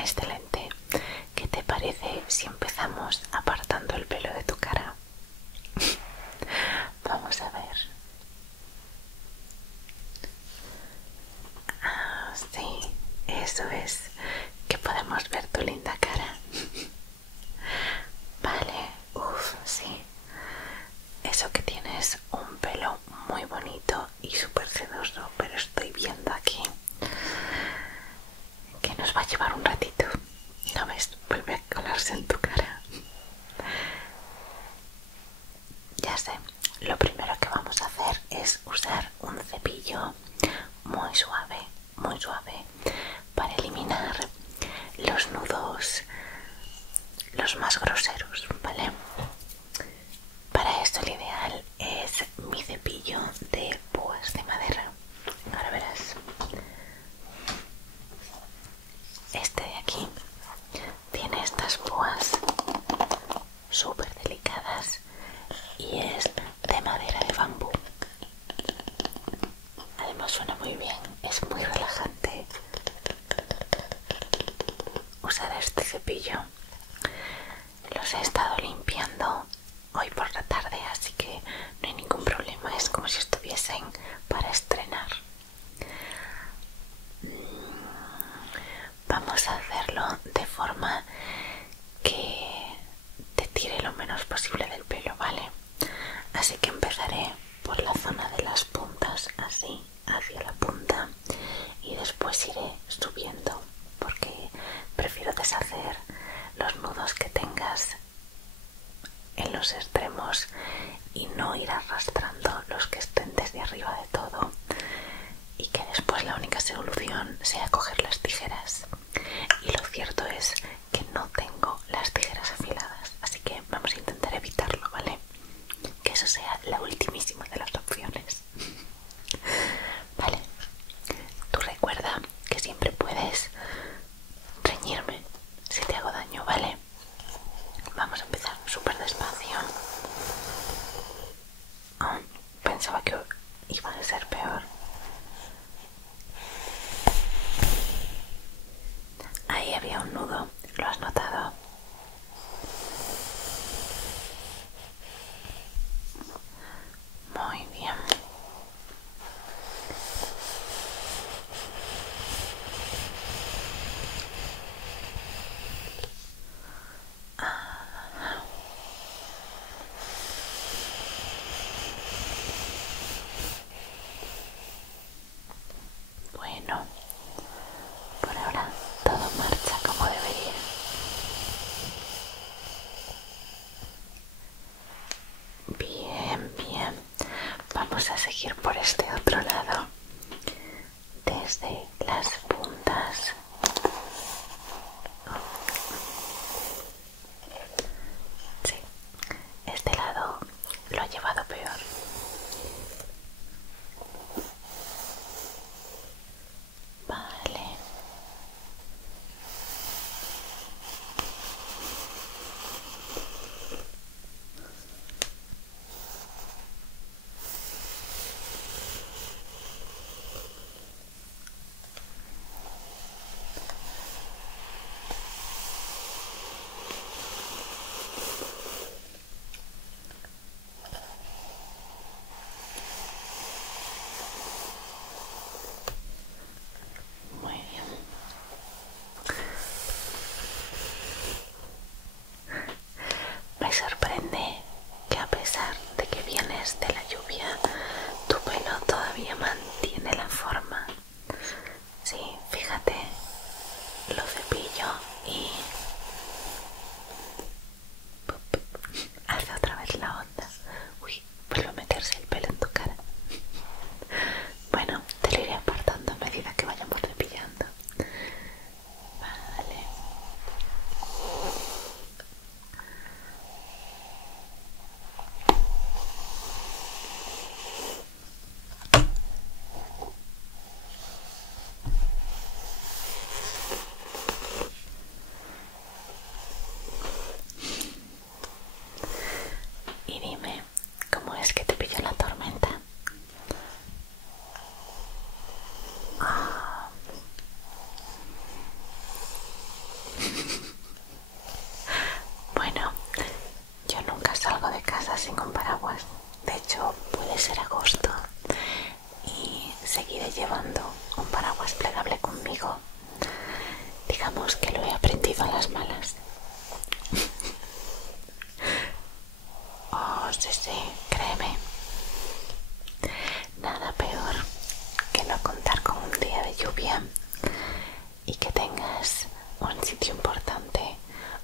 excelente. ¿Qué te parece si empezamos apartando el pelo de tu cara? Vamos a ver. Ah, sí, eso es. Que podemos ver tu linda cara. Vale, uff, sí. Eso que tienes un pelo muy bonito y súper sedoso, pero estoy viendo aquí que nos va a llevar un ratito. ¿No ves? Vuelve a colarse en tu cara. Ya sé, lo primero que vamos a hacer es usar un cepillo muy suave, para eliminar los nudos, los más groseros, ¿vale? Para esto el ideal es mi cepillo de púas de madera. Ahora verás. Este de aquí tiene estas púas súper delicadas y es de madera de bambú. Además suena muy bien, es muy relajante usar este cepillo. Los he estado limpiando hoy por la tarde, así que no hay ningún problema, es como si estuviesen para estrenar. Vamos a hacerlo de forma que te tire lo menos posible del pelo, ¿vale? Así que empezaré por la zona de las puntas, así, hacia la punta, y después iré subiendo, porque prefiero deshacer los nudos que tengas en los extremos y no ir arrastrando los que estén desde arriba de todo, y que después la única solución sea coger las tijeras. Y lo cierto es que no tengo las tijeras afiladas, así que vamos a intentar evitarlo, ¿vale? Que eso sea la ultimísima de las opciones. Vale, tú recuerda que siempre puedes reñirme si te hago daño, ¿vale? Vamos a empezar súper despacio. Oh, pensaba que iba a ser peor. Ahí había un nudo, ¿lo has notado? Muy bien. Bueno, por ahora todo marcha como debería. sitio importante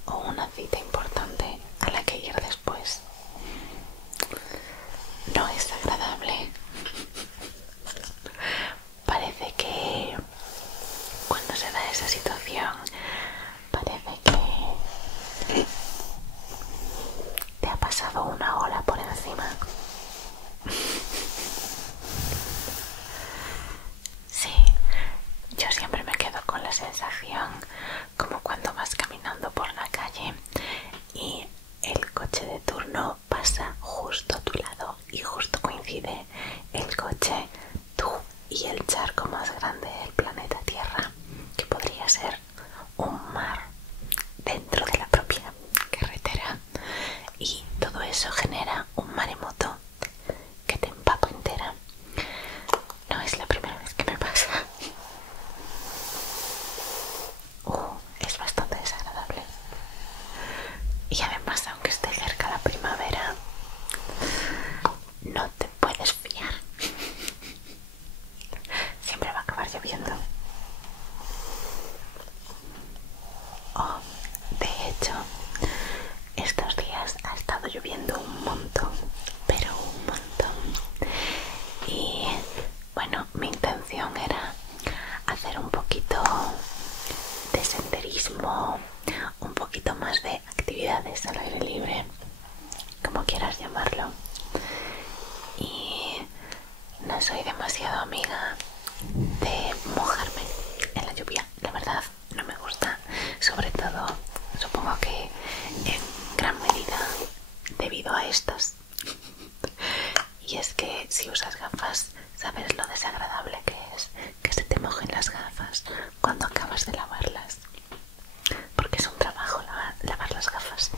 o una cita importante a la que ir después. No es agradable. Parece que cuando se da esa situación, parece que te ha pasado una ola por encima. Sí, yo siempre me quedo con la sensación como cuando vas caminando por la calle y el coche de turno pasa justo a tu lado y justo coincide el coche, tú y el charco más grande del planeta Tierra, que podría ser un mar dentro de la propia carretera, y todo eso genera un maremoto que te empapa entera. No es la primera vez que me pasa. Es bastante desagradable. Y además, aunque esté cerca la primavera, no te puedes fiar. Siempre va a acabar lloviendo. Oh, de hecho, estos días ha estado lloviendo un montón, pero un montón. Y bueno, mi intención era hacer un poquito de senderismo, un poquito más de actividades al aire libre, como quieras llamarlo. Y no soy demasiado amiga de mojarme en la lluvia, la verdad no me gusta, sobre todo supongo que en gran medida debido a estas. Y es que si usas gafas, sabes lo desagradable que es que se te mojen las gafas cuando acabas de lavarlas, porque es un trabajo lavar las gafas.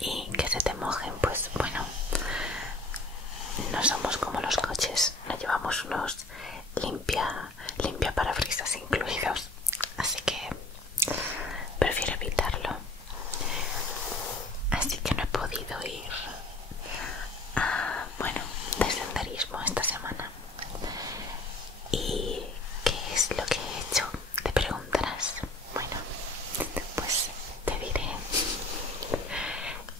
Y que se te mojen, pues bueno, no somos como los coches, no llevamos unos limpia parabrisas incluidos, así que prefiero evitarlo. Así que no he podido ir a, bueno, de senderismo esta semana. ¿Y qué es lo que he hecho? Te preguntarás. Bueno, pues te diré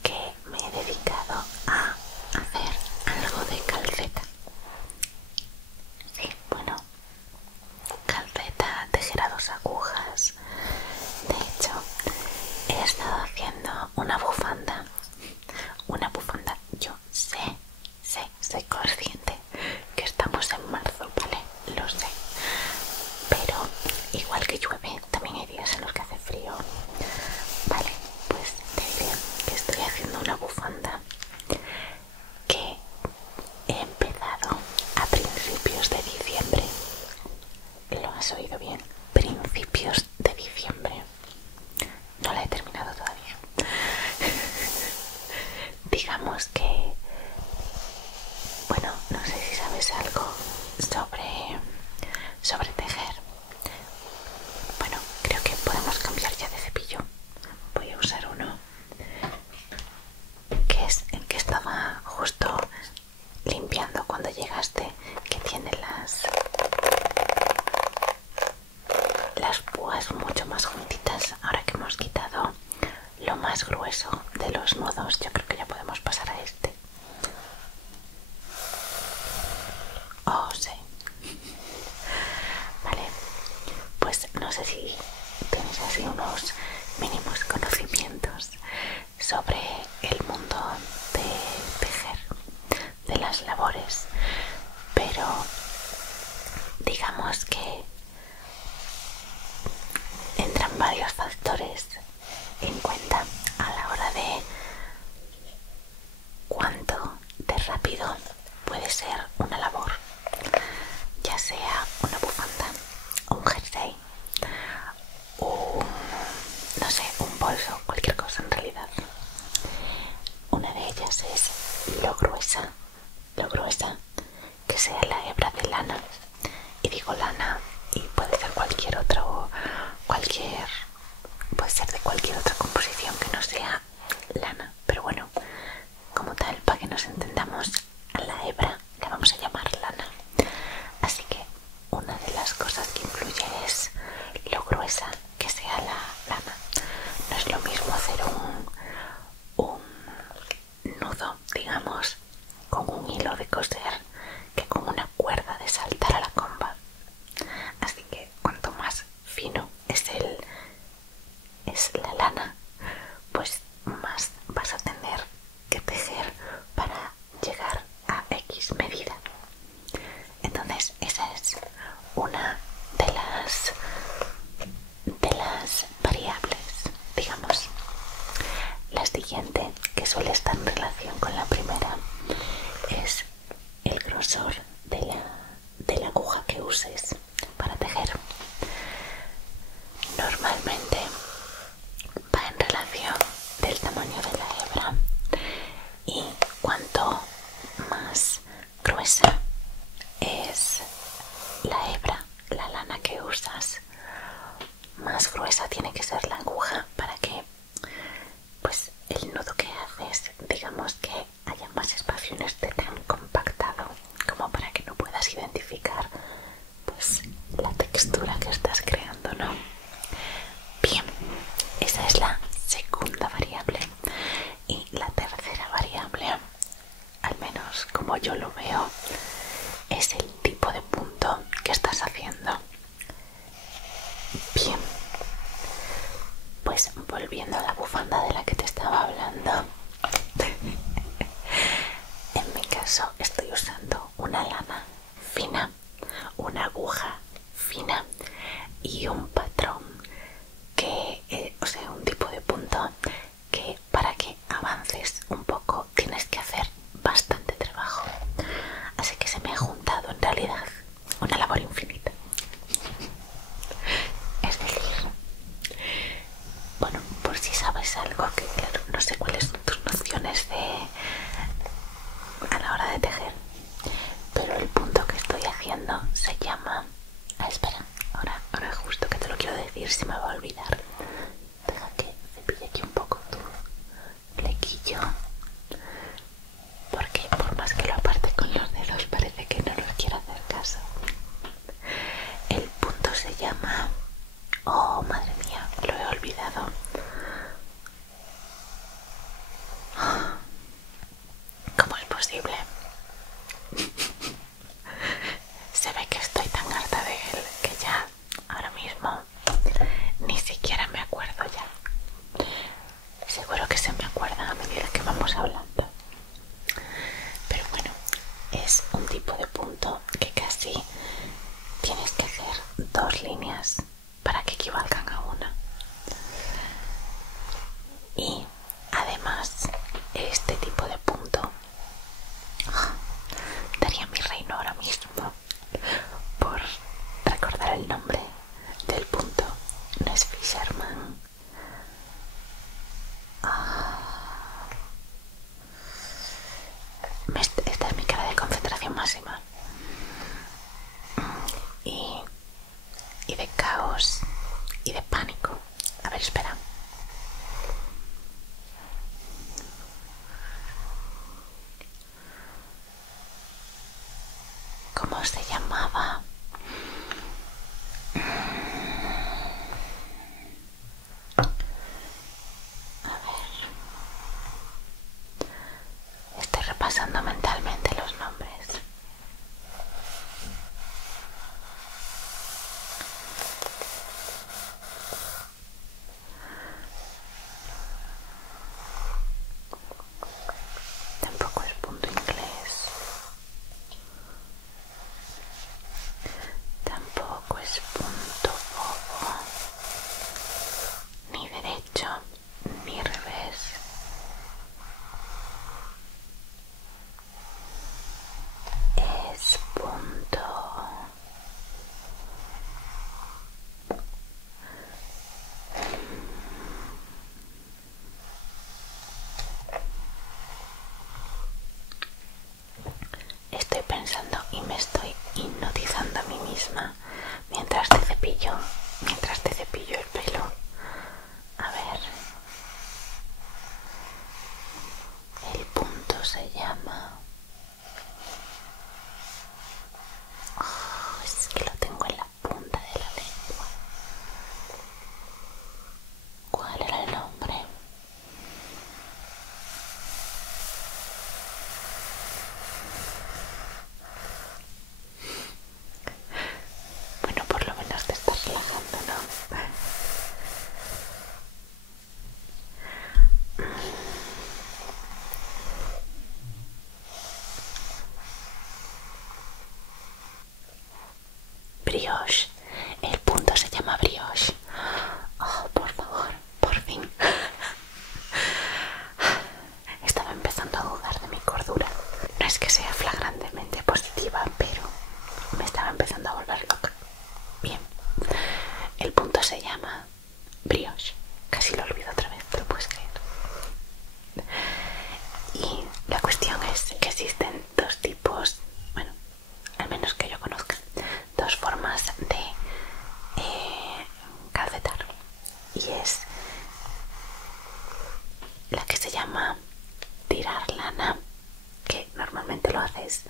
que me he dedicado a hacer algo de calceta. Sí, bueno, calceta, tejer a 2 agujas. De hecho, he estado haciendo una bufanda. Una bufanda. Yo soy consciente que estamos en marzo, ¿vale? Lo sé. Pero igual que llueve, también hay días en los que hace frío. Vale, pues te diré que estoy haciendo una bufanda que he empezado a principios de diciembre. Lo has oído bien, principios de diciembre. No la he terminado todavía. Digamos que, bueno, no sé si sabes algo sobre tejer. Bueno, creo que podemos cambiar ya de cepillo. Voy a usar uno que es el que estaba justo limpiando cuando llegaste, que tiene las púas mucho más juntitas. Ahora que hemos quitado lo más grueso de los nudos, yo creo que ya podemos pasar a este. Oh, sí. Vale, pues no sé si tienes así unos mínimos conocimientos sobre el mundo de tejer, de las labores, pero digamos que entran varios factores en cuenta a la hora de cuánto de rápido puede ser una labor, ya sea una bufanda, un jersey, no sé, un bolso, cualquier cosa en realidad. Una de ellas es lo gruesa que sea la hebra de lana. Y digo lana y puede ser cualquier otro, puede ser de es la lana, pues más vas a tener que tejer para llegar a X medida. Entonces esa es una de las variables, digamos. La siguiente, que suele estar en relación con la primera, es el grosor de la aguja que uses para tejer. Normalmente va en relación del tamaño de la hebra, y cuanto más gruesa es la hebra, la lana que usas, más gruesa tiene que ser la aguja para que pues el nudo que haces, digamos que haya más espacio y no esté tan compactado, como para que no puedas identificar pues la textura que estás creando, ¿no? Bien, esa es la segunda variable. Y la tercera variable, al menos como yo lo veo, es el tipo de punto que estás haciendo. Bien, pues volviendo a la bufanda de la que te estaba hablando, en mi caso estoy usando una lana fina, una aguja fina y un patrón que, o sea, un tipo de punto que para que avances un poco tienes que hacer bastante trabajo. Así que se me ha juntado en realidad una labor infinita. Es decir, bueno, por si sabes algo, que claro, no sé cuáles son tus nociones a la hora de tejer, pero el punto que estoy haciendo se llama... espera, ahora justo que te lo quiero decir se me va a olvidar. Deja que cepille aquí un poco tu flequillo, porque por más que lo aparte con los dedos parece que no nos quiere hacer caso. El punto se llama... oh, madre mía, lo he olvidado. ¿Cómo es posible? Se ve que estoy tan harta de él que ya ahora mismo ni siquiera me acuerdo ya. Seguro que se me acuerda a medida que vamos hablando. Pero bueno, es un tipo de punto que casi tienes que hacer dos líneas para que equivalgan a una. Y además, este tipo de punto daría mi reino ahora mismo por recordar el nombre del punto. No es Fisherman. Esta es mi cara de concentración máxima y de caos y de pánico. A ver, espera. ¿Cómo se llamaba? brioche. Casi lo olvido otra vez, te lo puedes creer. Y la cuestión es que existen dos tipos, bueno, al menos que yo conozca, dos formas de calcetar. Y es la que se llama tirar lana, que normalmente lo haces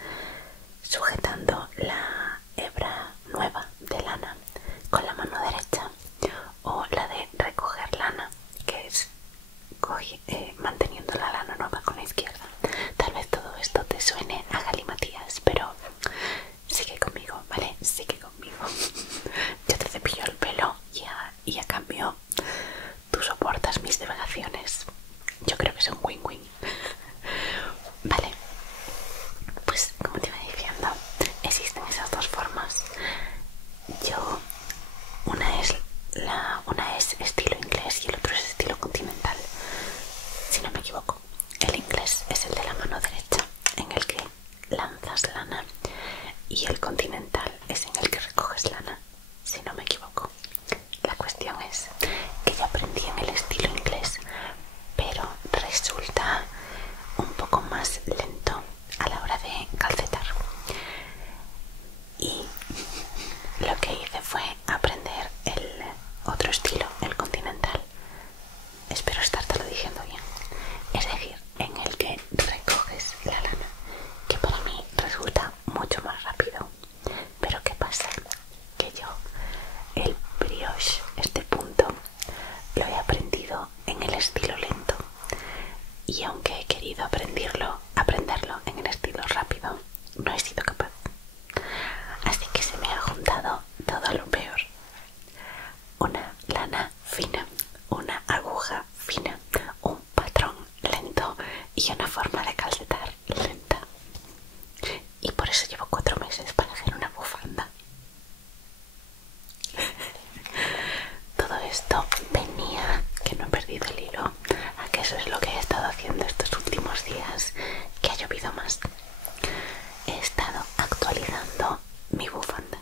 sujetando la hebra nueva de lana con la mano derecha, o la de recoger lana, que es manteniendo la lana nueva con la izquierda. Tal vez todo esto te suene a galimatías, pero sigue conmigo, ¿vale? Sigue conmigo. Yo te cepillo el pelo y a cambio tú soportas mis divagaciones. Yo creo que es un win-win. Vale, pues como te iba diciendo, existen esas dos formas. Yo, una es estilo inglés y el otro es estilo continental, si no me equivoco. El inglés es el de la mano derecha, en el que lanzas lana, y el continental es en el que recoges lana, si no me equivoco. La cuestión es que yo aprendí en el estilo inglés, pero resulta un poco más lento a la hora de calcetar. Y lo que hice fue aprender el otro estilo, el continental. Espero estártelo diciendo bien. Es decir, en el que recoges la lana, que para mí resulta mucho más rápido. Pero ¿qué pasa? Que yo el brioche, este punto, lo he aprendido en el estilo lento. Y aunque he querido aprenderlo en el estilo rápido, no he sido capaz. Así que se me ha juntado todo lo peor. Una lana fina, una aguja fina, un patrón lento y una forma de calcetar lenta. Y por eso llevo 4 meses para hacer una bufanda. Todo esto venía, que no he perdido el hilo, a que eso es lo que he estado haciendo estos últimos días, que ha llovido más. He estado actualizando mi bufanda.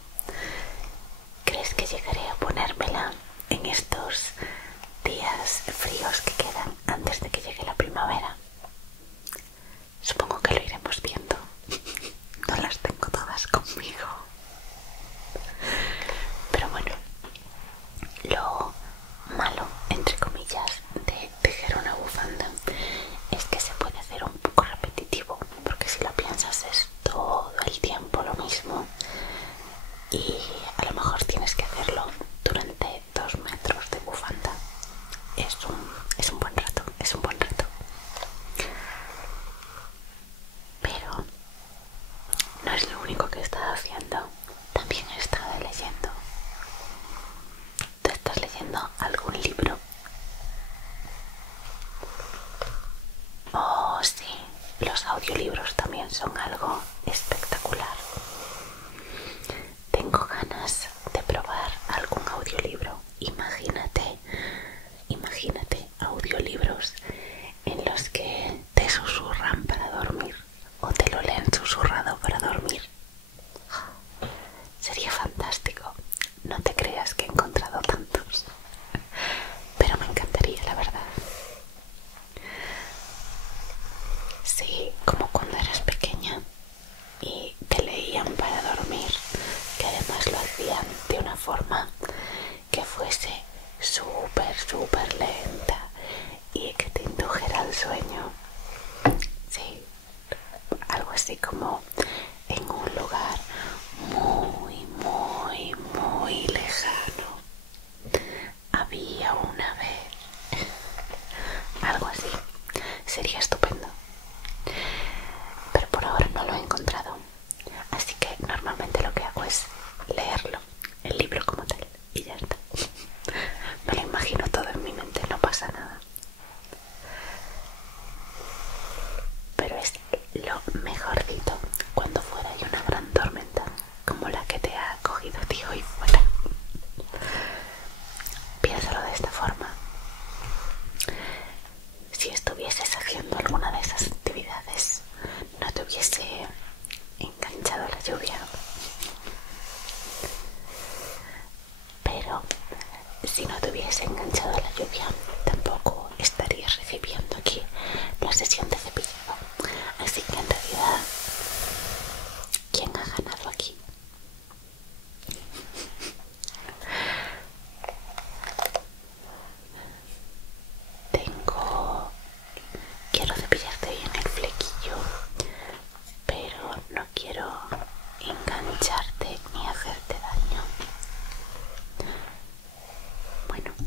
¿Crees que llegaré a ponérmela en estos días fríos que quedan antes de que llegue la primavera? Supongo que lo iremos viendo. No las tengo todas conmigo. Pero bueno, lo malo, entre comillas, de tejer una bufanda es que se puede hacer un poco repetitivo, porque si lo piensas es todo el tiempo lo mismo y a lo mejor tienes que hacerlo durante 2 metros de bufanda. Es un buen reto, es un buen reto. Pero no es lo único que he estado haciendo, también he estado leyendo. ¿Tú estás leyendo algún libro? Oh, sí, los audiolibros también son algo espectacular. Tengo ganas de probar algún audiolibro. Imagínate audiolibros en los que te susurran para dormir o te lo leen susurrado para dormir. Sería fantástico. No te creas que he encontrado tantos, pero me encantaría, la verdad. Sí, como cuando eras pequeña,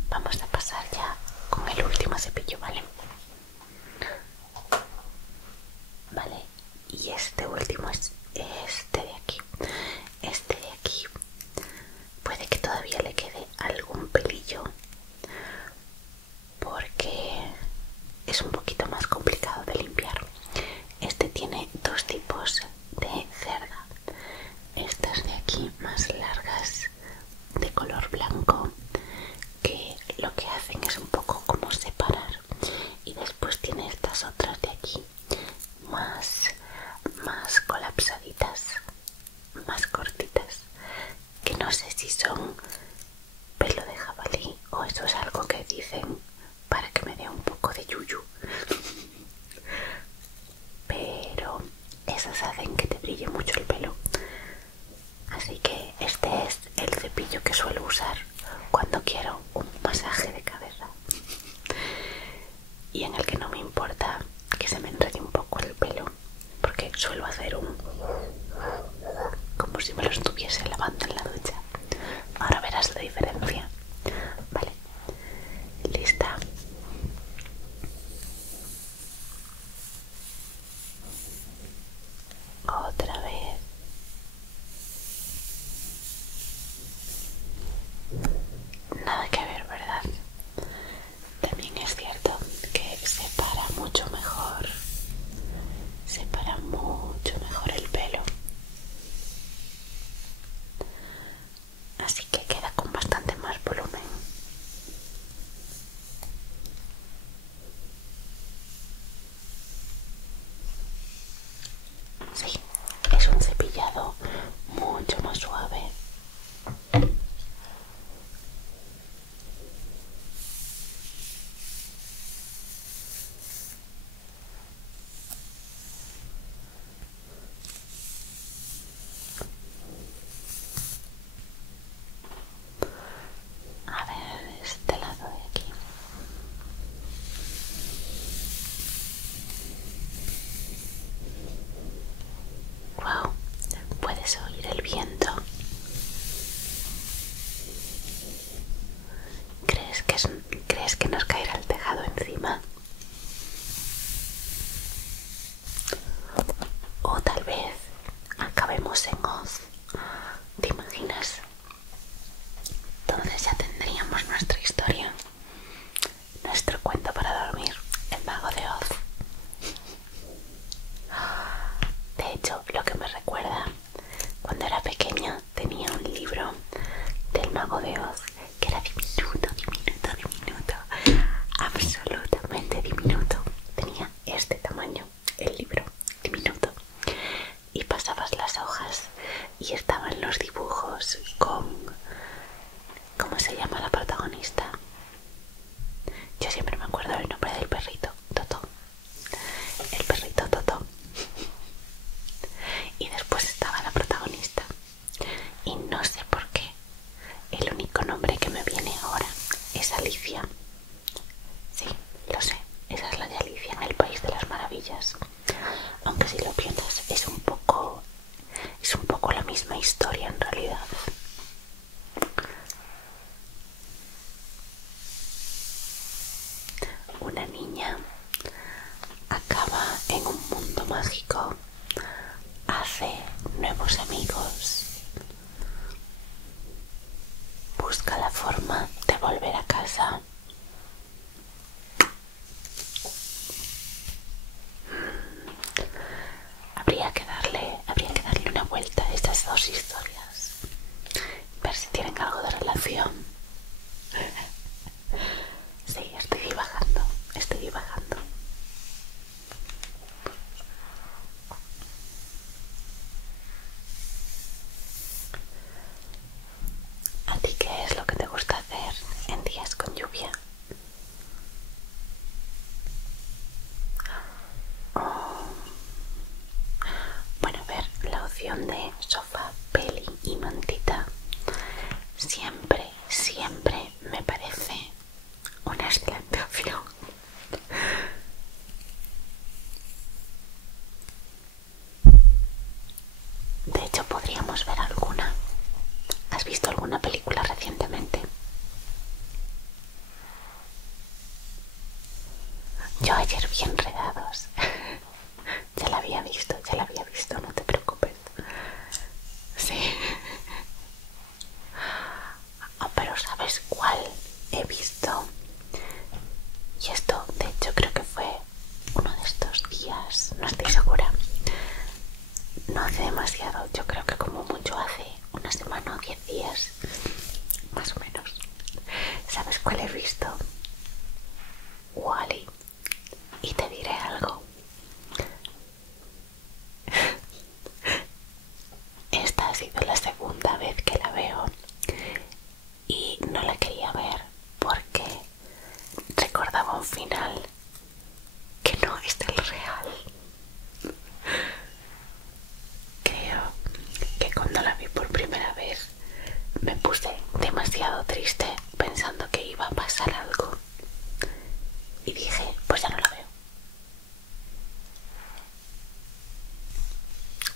vamos a pasar ya con el último cepillo, ¿vale? Vale, y este último es este de aquí. Este de aquí puede que todavía le quede algún pelillo porque es un poquito más complicado de limpiar. Este tiene dos tipos de cerda. Estas de aquí más largas de color blanco, que lo que hacen es un poco como separar, y después tiene estas otras de aquí más colapsaditas, más cortitas, que no sé si son pelo de jabalí o eso es algo que dicen para que me dé un poco de yuyu. Pero esas hacen que te brille mucho el pelo. Así que este es el cepillo que suelo usar cuando quiero un masaje de cabeza y en el que no me importa que se me enrede un poco el pelo, porque suelo hacer un como si me lo estuviese lavando en la ducha. Ahora verás la diferencia. Vale, lista. Otra vez. Nada que ver, ¿verdad? También es cierto que separa mucho mejor el pelo, así que queda con bastante más volumen. Sí, es un cepillado mucho más suave. A ver, este lado de aquí. Wow, puedes oír el viento. ¿Crees que nos caerá el tejado encima? O tal vez acabemos en Oz. ¿Te imaginas? Entonces ya tendríamos nuestra historia, nuestro cuento para dormir, el mago de Oz. De hecho, lo que me recuerda, cuando era pequeña tenía un libro del mago de Oz que era diminuto, absolutamente diminuto. Tenía este tamaño, el libro, diminuto. Y pasabas las hojas y estaban los dibujos con... ¿Cómo se llama la protagonista? Yo siempre me acuerdo del nombre del perrito, Toto. El perrito Toto. Y después estaba la protagonista. Y no sé por qué el único nombre que me viene ahora es Alicia. Sí, lo sé, esa es la de Alicia en el País de las Maravillas. Aunque si lo piensas es un poco la misma historia en realidad. Una niña acaba en un mundo mágico, hace nuevos amigos, busca la forma de volver a casa. Habría que darle una vuelta a estas dos historias, ver si tienen algo de relación. Sí, estoy divagando. ¿A ti qué es lo que te gusta hacer en días con lluvia? Yo ayer vi Enredados. Ya la había visto, no te preocupes. Sí. Oh, pero ¿sabes cuál he visto? Y esto, de hecho, creo que fue uno de estos días, no estoy segura. No hace demasiado, yo creo que como mucho hace una semana o 10 días, más o menos. ¿Sabes cuál he visto? Wall-E. Y te diré algo. Esta ha sido la segunda vez que la veo y no la quería ver porque recordaba un final que no es el real. Creo que cuando la vi por primera vez me puse demasiado triste pensando que iba a pasar algo y dije, pues ya no la veo.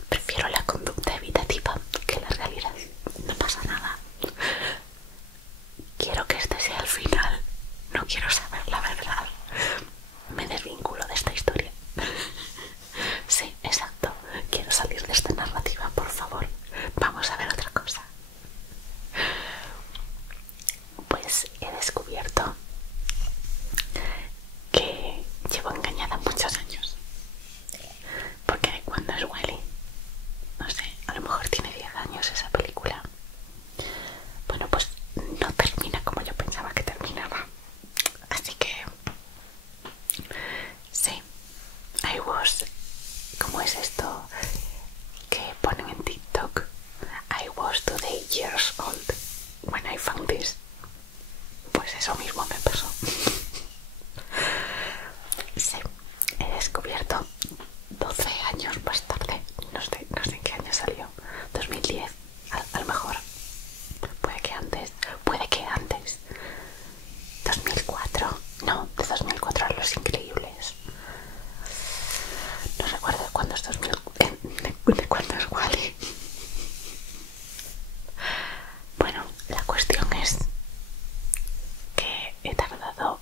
Prefiero la conducta evitativa que la realidad. No pasa nada. Quiero que este sea el final. No quiero saber la verdad. Me desvinculo de esta historia. Sí, exacto. Quiero salir de esta narrativa, por favor. Vamos a ver otra cosa. Pues he descubierto que llevo engañada muchos años. Porque de cuando es Wall-E, no sé, a lo mejor tiene 10 años esa película. Bueno, pues no termina como yo pensaba que terminaba. Así que sí, I was, ¿cómo es esto que ponen en TikTok? I was 2 years old when I found this. Pues eso mismo me pasó. Sí, he descubierto 12 años más tarde, no sé en qué año salió, 2010, a lo mejor, puede que antes, 2004, no, de 2004 a Los Increíbles. No recuerdo de cuándo es 2000, de cuándo es Wall-E. Bueno, la cuestión es que he tardado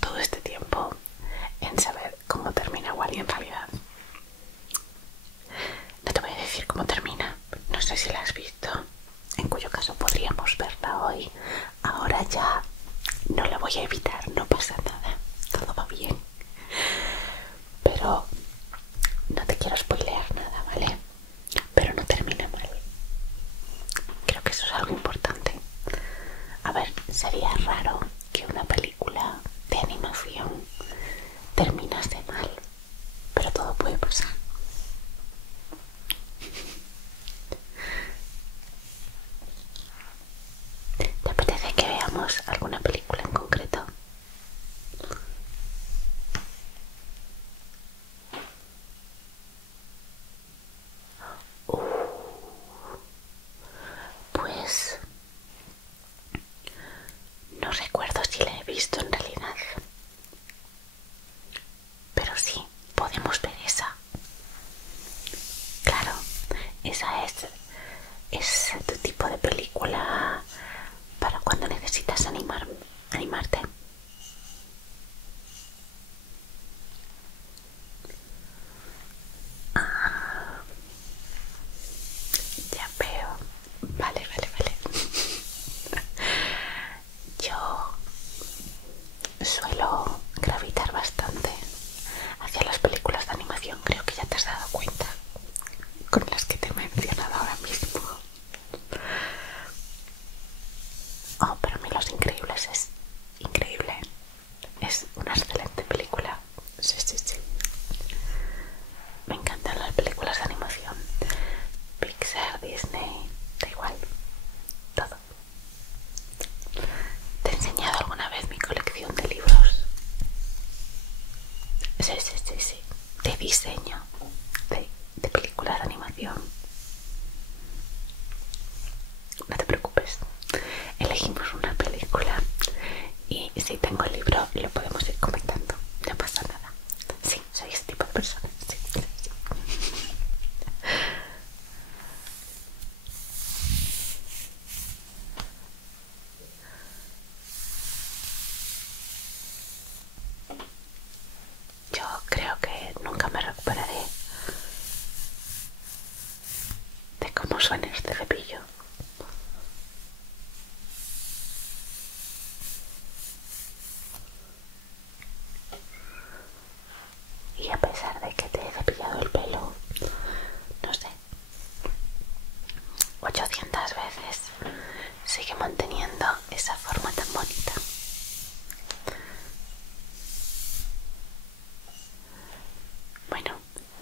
todo este tiempo en saber cómo termina Wall-E en realidad. No te voy a decir cómo termina, no sé si la has visto, en cuyo caso podríamos verla hoy. Ahora ya no la voy a evitar, no pasa nada, todo va bien. Pero no te quiero spoilear nada, ¿vale? Pero no termina mal. Creo que eso es algo importante. A ver, sería raro que una película de animación terminase mal, pero todo puede pasar. ¿Te apetece que veamos alguna película en concreto?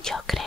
yo creo